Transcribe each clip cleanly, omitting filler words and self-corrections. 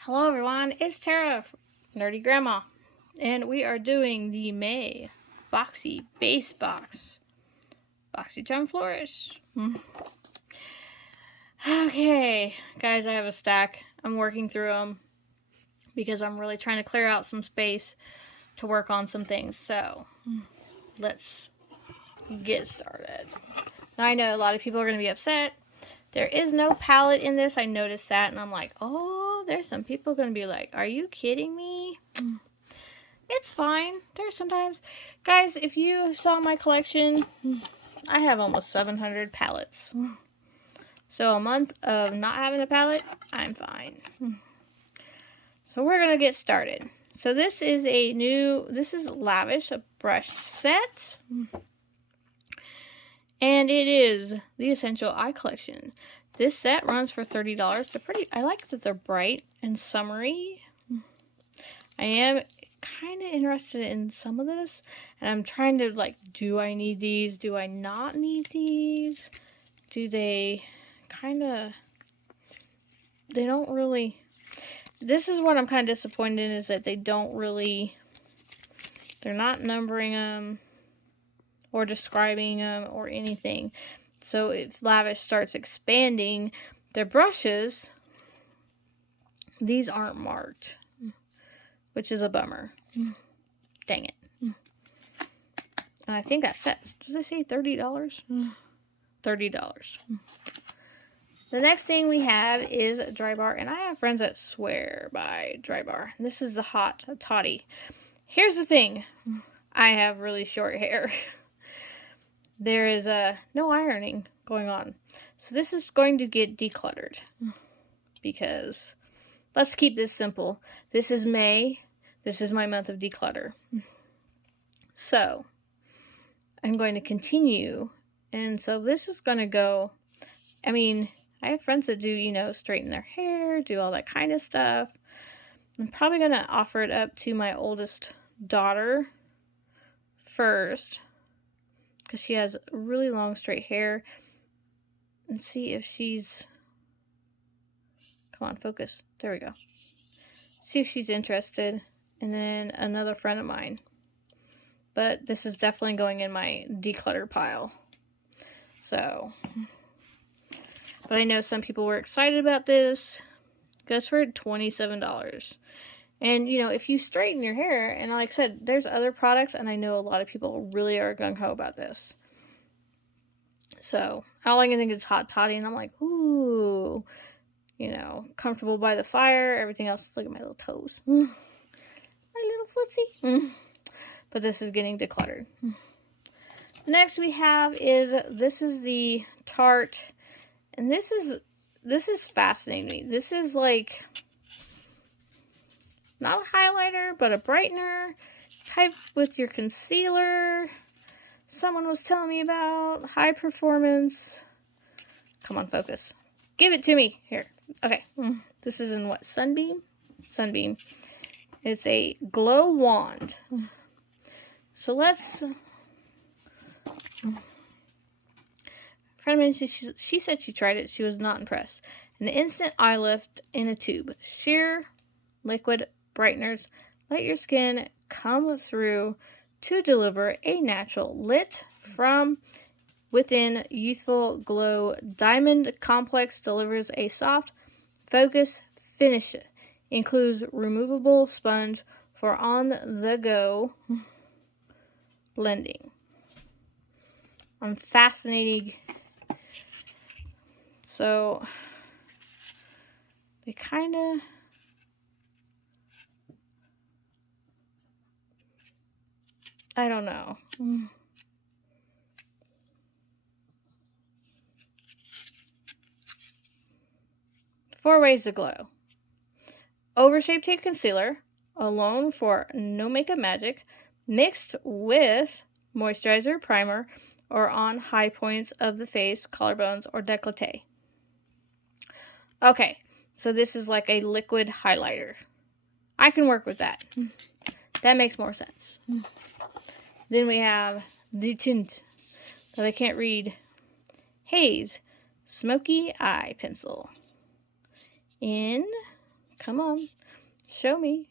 Hello everyone, it's Tara, Nerdy Grandma, and we are doing the May Boxy Base Box. Boxycharm Flourish. Okay, guys, I have a stack. I'm working through them because I'm really trying to clear out some space to work on some things. So, let's get started. Now, I know a lot of people are going to be upset. There is no palette in this. I noticed that, and I'm like, oh, there's some people going to be like, are you kidding me? It's fine. There's sometimes, guys, if you saw my collection, I have almost 700 palettes. So a month of not having a palette, I'm fine. So we're going to get started. So this is Lavish, a brush set. And it is the Essential Eye Collection. This set runs for $30. I like that they're bright and summery. I am kind of interested in some of this. And I'm trying to, like, do I need these? Do I not need these? Do they they don't really... This is what I'm kind of disappointed in, is that they don't really... They're not numbering them or describing them or anything. So if Lavish starts expanding their brushes, these aren't marked, which is a bummer. Dang it. And I think that set, does it say $30? $30. The next thing we have is Dry Bar, and I have friends that swear by Dry Bar. This is the Hot Toddy. Here's the thing. I have really short hair. There is no ironing going on. So this is going to get decluttered. Because let's keep this simple. This is May. This is my month of declutter. So I'm going to continue. And so this is going to go... I mean, I have friends that do, straighten their hair, do all that kind of stuff. I'm probably going to offer it up to my oldest daughter first, because she has really long straight hair, and see if she's, come on, focus, there we go, see if she's interested, and then another friend of mine. But this is definitely going in my declutter pile. So, but I know some people were excited about this. It goes for $27. And, if you straighten your hair, and like I said, there's other products, and I know a lot of people really are gung-ho about this. So, all I can think is Hot Toddy, and I'm like, ooh, comfortable by the fire, everything else. Look at my little toes. My little footsie. But this is getting decluttered. Next we have this is the Tarte, and this is fascinating to me. This is like... not a highlighter, but a brightener. Type with your concealer. Someone was telling me about high performance. Come on, focus. Give it to me. Here. Okay. This is in what? Sunbeam? Sunbeam. It's a glow wand. So let's... friend mentioned she said she tried it. She was not impressed. An instant eye lift in a tube. Sheer liquid brighteners let your skin come through to deliver a natural lit from within youthful glow. Diamond Complex delivers a soft focus finish. Includes removable sponge for on the go blending. I'm fascinated. So they kind of... I don't know. 4 ways to glow. Overshape tape concealer, alone for no makeup magic, mixed with moisturizer, primer, or on high points of the face, collarbones, or décolleté. Okay, so this is like a liquid highlighter. I can work with that. That makes more sense. Then we have the tint that I can't read. Haze Smoky Eye Pencil in Come on. Show me.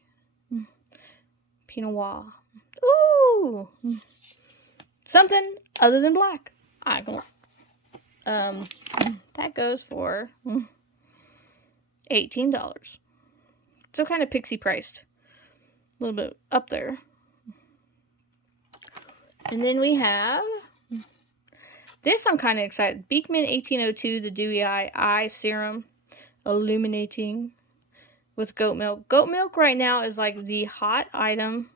Pinot Noir. Ooh. Something other than black. That goes for $18. So kind of pixie priced. A little bit up there. And then we have this. I'm kind of excited. Beekman 1802, the Dewy Eye Serum, illuminating with goat milk. Goat milk right now is like the hot item.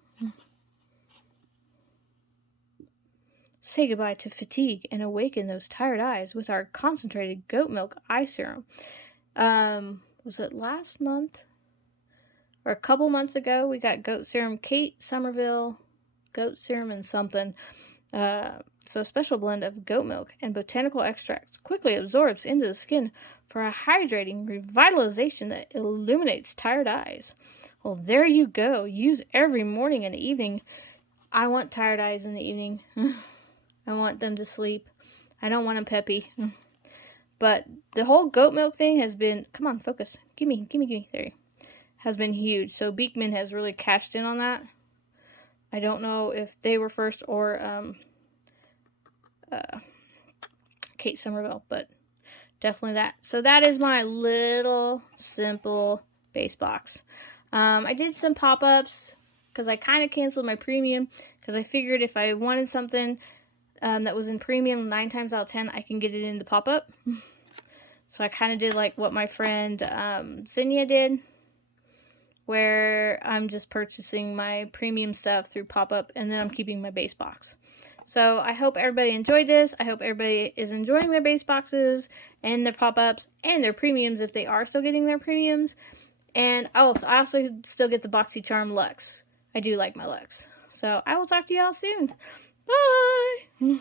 Say goodbye to fatigue and awaken those tired eyes with our concentrated goat milk eye serum. Was it last month? Or a couple months ago, we got goat serum. Kate Somerville, goat serum and something. So a special blend of goat milk and botanical extracts quickly absorbs into the skin for a hydrating revitalization that illuminates tired eyes. Well, there you go. Use every morning and evening. I want tired eyes in the evening. I want them to sleep. I don't want them peppy. But the whole goat milk thing has been, come on, focus. Gimme. There you go. Has been huge. So Beekman has really cashed in on that. I don't know if they were first or Kate Somerville, but definitely that. So that is my little simple base box. I did some pop-ups because I kind of canceled my premium because I figured if I wanted something that was in premium 9 times out of 10, I can get it in the pop-up. So I kind of did like what my friend Zinnia did, where I'm just purchasing my premium stuff through pop-up and then I'm keeping my base box. So I hope everybody enjoyed this. I hope everybody is enjoying their base boxes and their pop-ups and their premiums if they are still getting their premiums. And I also still get the Boxycharm Luxe. I do like my Luxe. So I will talk to y'all soon. Bye!